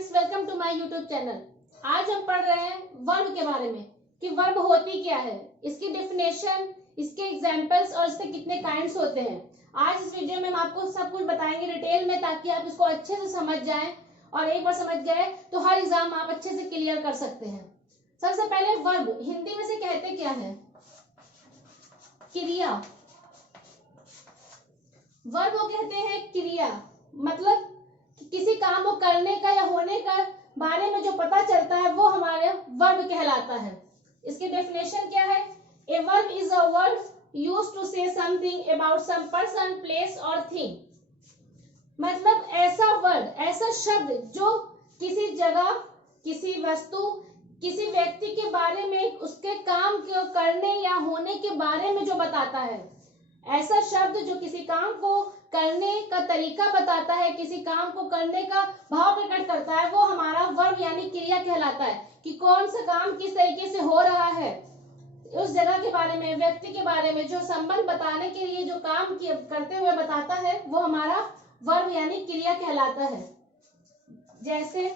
Friends, welcome to my YouTube channel. आज हम पढ़ रहे हैं वर्ब के बारे में कि वर्ब होती क्या है, इसकी डेफिनेशन, इसके एग्जांपल्स और इसके कितने काइंड्स होते हैं। आज इस वीडियो में हम आपको सब कुछ बताएंगे डिटेल में, ताकि आप इसको अच्छे से समझ जाएं और एक बार समझ गए तो हर एग्जाम आप अच्छे से क्लियर कर सकते हैं। सबसे पहले वर्ब हिंदी में से कहते क्या है? क्रिया। वर्ब को कहते हैं क्रिया, मतलब किसी काम को करने का या होने का बारे में जो पता चलता है वो हमारे वर्ब कहलाता है। इसकी डेफिनेशन क्या है? A verb is a word used to say something about some person, place और थिंग। मतलब ऐसा वर्ड, ऐसा शब्द जो किसी जगह, किसी वस्तु, किसी व्यक्ति के बारे में, उसके काम को करने या होने के बारे में जो बताता है। ऐसा शब्द जो किसी काम को करने का तरीका बताता है, किसी काम को करने का भाव प्रकट करता है, वो हमारा वर्ब यानी क्रिया कहलाता है। कि कौन सा काम किस तरीके से हो रहा है, उस जगह के बारे में, व्यक्ति के बारे में जो संबंध बताने के लिए जो काम करते हुए बताता है, वो हमारा वर्ब यानी क्रिया कहलाता है। जैसे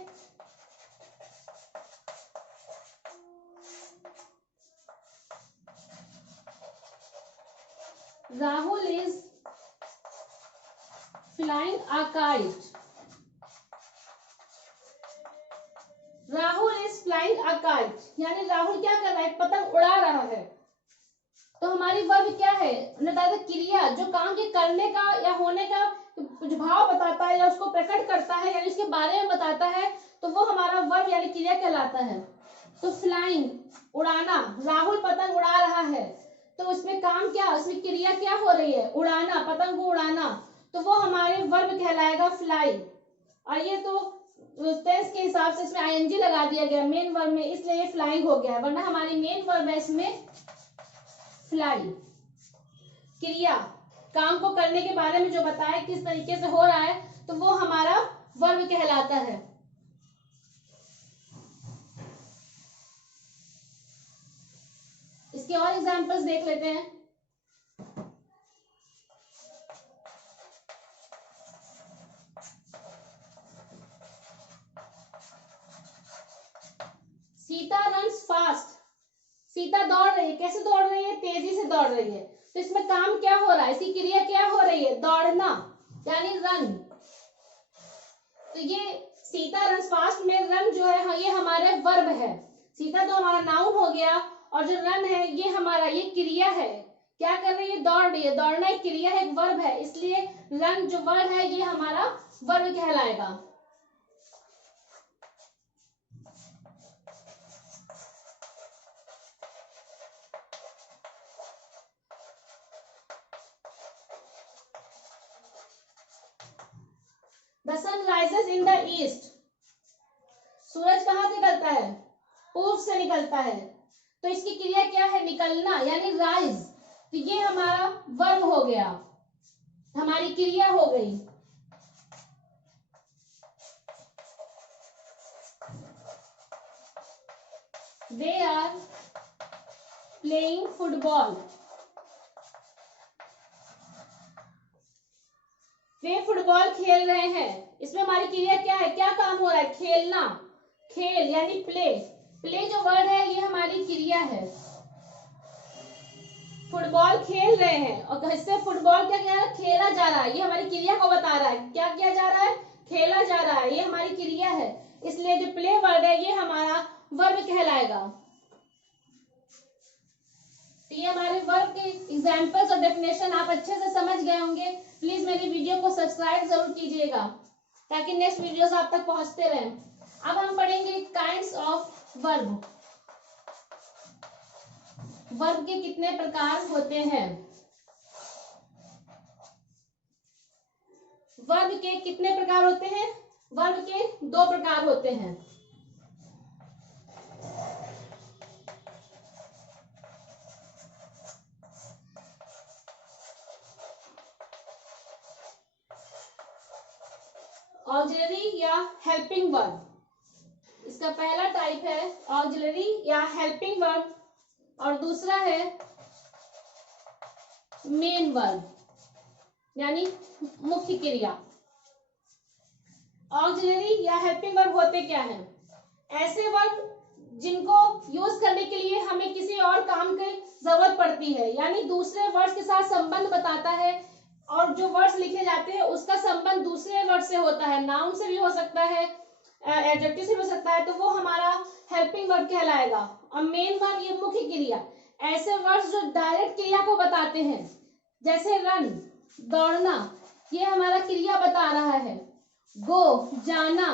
Rahul is flying a kite. Rahul is flying a kite यानी राहुल क्या कर रहा है? पतंग उड़ा रहा है। तो हमारी वर्ब क्या है? क्रिया, जो काम के करने का या होने का जो भाव बताता है या उसको प्रकट करता है यानी उसके बारे में बताता है, तो वो हमारा वर्ब यानी क्रिया कहलाता है। तो फ्लाइंग उड़ाना, राहुल पतंग उड़ा रहा है, तो उसमें काम क्या, उसमें क्रिया क्या हो रही है? उड़ाना, पतंग को उड़ाना, तो वो हमारे वर्ब कहलाएगा फ्लाई। और ये तो टेंस के हिसाब से इसमें आईएनजी लगा दिया गया मेन वर्ब में, इसलिए ये फ्लाइंग हो गया, वरना हमारी मेन वर्ब है इसमें फ्लाई। क्रिया, काम को करने के बारे में जो बताया किस तरीके से हो रहा है, तो वो हमारा वर्ब कहलाता है। इसके और एग्जांपल्स देख लेते हैं। Sita runs fast. सीता दौड़ रही है। कैसे दौड़ रही है? तेजी से दौड़ रही है। तो इसमें काम क्या हो रहा है? इसकी क्रिया क्या हो रही है? दौड़ना यानी रन। तो ये सीता रन्स फास्ट में रन जो है ये हमारे वर्ब है। सीता तो हमारा नाउन हो गया, और जो रन है ये हमारा, ये क्रिया है। क्या कर रही है? दौड़ रही है। दौड़ना एक क्रिया है, एक वर्ब है, इसलिए रन जो वर्ड है ये हमारा वर्ब कहलाएगा। The sun rises in the east. सूरज कहाँ से निकलता है? पूर्व से निकलता है। तो इसकी क्रिया क्या है? निकलना यानी राइज। तो ये हमारा वर्ब हो गया, हमारी क्रिया हो गई। They are playing football. Way football खेल रहे हैं। इसमें हमारी क्रिया क्या है? क्या काम हो रहा है? खेलना, खेल यानी प्ले। प्ले जो वर्ड है ये हमारी क्रिया है। फुटबॉल खेल रहे हैं, और इससे फुटबॉल क्या किया? खेला जा रहा है। ये हमारी क्रिया को बता रहा है। क्या किया जा रहा है? खेला जा रहा है। ये हमारी क्रिया है, इसलिए जो प्ले वर्ड है ये हमारा वर्ब कहलाएगा। तो ये हमारे वर्ब के एग्जांपल्स और डेफिनेशन आप अच्छे से समझ गए होंगे। प्लीज मेरी वीडियो को सब्सक्राइब जरूर कीजिएगा, ताकि नेक्स्ट वीडियोस आप तक पहुंचते रहें। अब हम पढ़ेंगे काइंड्स ऑफ वर्ब। वर्ब के कितने प्रकार होते हैं? वर्ब के कितने प्रकार होते हैं? वर्ब के 2 प्रकार होते हैं। ऑक्सिलरी या हेल्पिंग वर्ब। इसका पहला टाइप है ऑक्सिलरी या हेल्पिंग वर्ब, और दूसरा है मेन वर्ब यानी मुख्य क्रिया। ऑक्सिलरी या हेल्पिंग वर्ब होते क्या है? ऐसे वर्ब जिनको यूज करने के लिए हमें किसी और काम की जरूरत पड़ती है, यानी दूसरे वर्ड्स के साथ संबंध बताता है, और जो वर्ड्स लिखे जाते हैं उसका संबंध दूसरे वर्ड से होता है, नाउन से भी हो सकता है, एडजेक्टिव से भी हो सकता है, तो वो हमारा हेल्पिंग वर्ब कहलाएगा। और मेन वर्ब ये मुख्य क्रिया, ऐसे वर्ड्स जो डायरेक्ट क्रिया को बताते हैं, जैसे रन दौड़ना, ये हमारा क्रिया बता रहा है। गो जाना,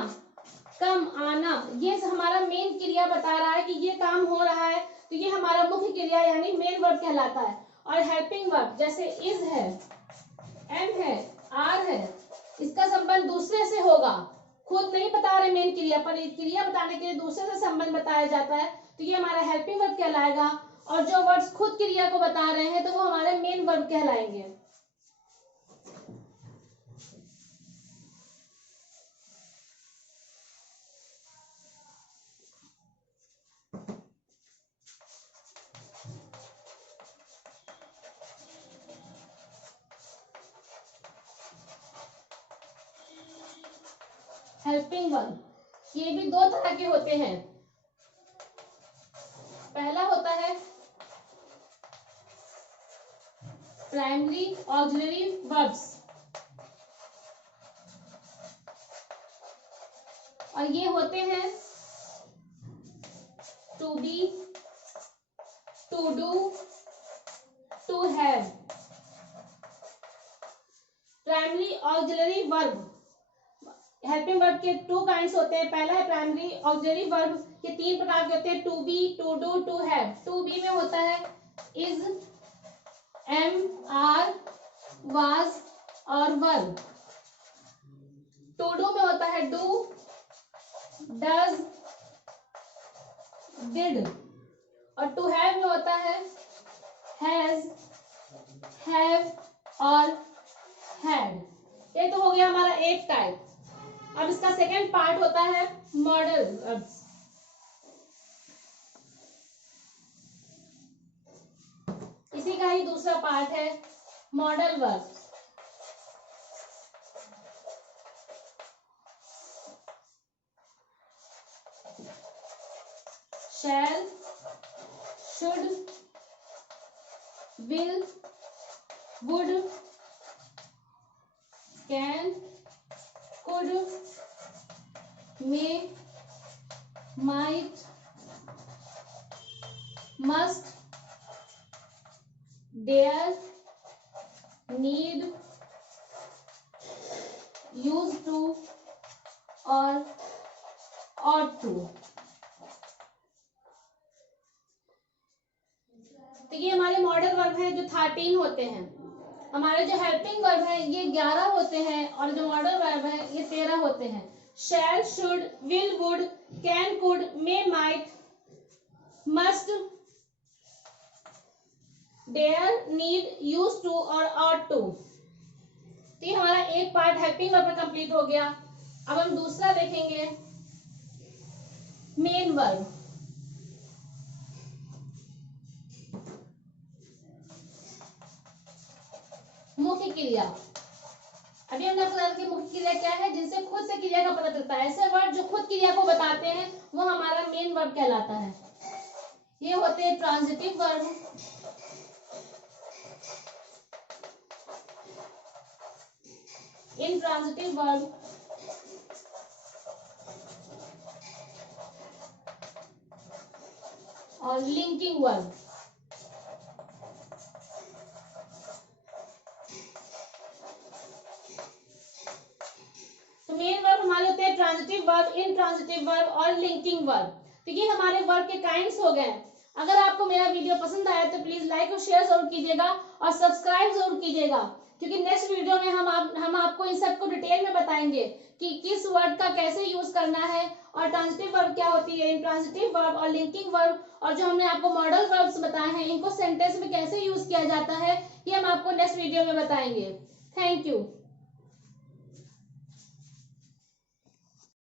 कम आना, ये हमारा मेन क्रिया बता रहा है कि ये काम हो रहा है, तो ये हमारा मुख्य क्रिया यानी मेन वर्ब कहलाता है। और हेल्पिंग वर्ब जैसे इज है, एम है, आर है, इसका संबंध दूसरे से होगा, खुद नहीं बता रहे मेन क्रिया, पर क्रिया बताने के लिए दूसरे से संबंध बताया जाता है, तो ये हमारा हेल्पिंग वर्ब कहलाएगा। और जो वर्ड्स खुद क्रिया को बता रहे हैं तो वो हमारे मेन वर्ब कहलाएंगे। हेल्पिंग वर्ब ये भी दो तरह के होते हैं। पहला होता है प्राइमरी ऑक्सिलरी वर्ब्स, और ये होते हैं to be, to do, to have. Primary auxiliary verb, helping verb के टू काइंड्स होते हैं। पहला है प्राइमरी ऑक्सिलरी वर्ब के तीन प्रकार के होते हैं, to be, to do, to have. To be में होता है इज, एम, आर, वाज और वर। टू डू में होता है डू, डज, डिड। और टू हैव में होता है हैज, हैव और हैड। ये तो हो गया हमारा एक टाइप। अब इसका सेकेंड पार्ट होता है मॉडल वर्ब्स। इसी का ही दूसरा पार्ट है modal verbs. Shall, should, will, would, can, could, may, might, must, dare, need, used to और ought to। तो ये हमारे मॉडल वर्ब हैं जो 13 होते हैं। हमारे जो हेल्पिंग वर्ब है ये 11 होते हैं, और जो मॉडल वर्ब है ये 13 होते हैं। Shall, should, will, would, can, could, may, might, must, dare, need, use to और ऑट टू। तो ये हमारा एक पार्ट हेल्पिंग वर्ब का कंप्लीट हो गया। अब हम दूसरा देखेंगे, मेन वर्ब। मुख्य क्रिया। अभी हमने आपको बताया कि मुख्य क्रिया क्या है, जिनसे खुद से क्रिया का पता चलता है। ऐसे वर्ड जो खुद क्रिया को बताते हैं वो हमारा मेन वर्ब कहलाता है। ये होते हैं ट्रांजिटिव वर्ब, इंट्रांजिटिव वर्ब, और लिंकिंग वर्ब। तो मेन वर्ब हमारे होते हैं ट्रांजिटिव वर्ब, इंट्रांजिटिव वर्ब और लिंकिंग वर्ब। तो ये हमारे वर्ब के काइंड्स हो गए। अगर आपको मेरा वीडियो पसंद आया तो प्लीज लाइक और शेयर जरूर कीजिएगा और सब्सक्राइब जरूर कीजिएगा, क्योंकि नेक्स्ट वीडियो में हम आपको इन सबको डिटेल में बताएंगे कि किस वर्ड का कैसे यूज करना है, और ट्रांजिटिव वर्ब क्या होती है, इंट्रांजिटिव वर्ब और लिंकिंग वर्ब, और जो हमने आपको मॉडल वर्ब्स बताए हैं इनको सेंटेंस में कैसे यूज किया जाता है, ये हम आपको नेक्स्ट वीडियो में बताएंगे। Thank you.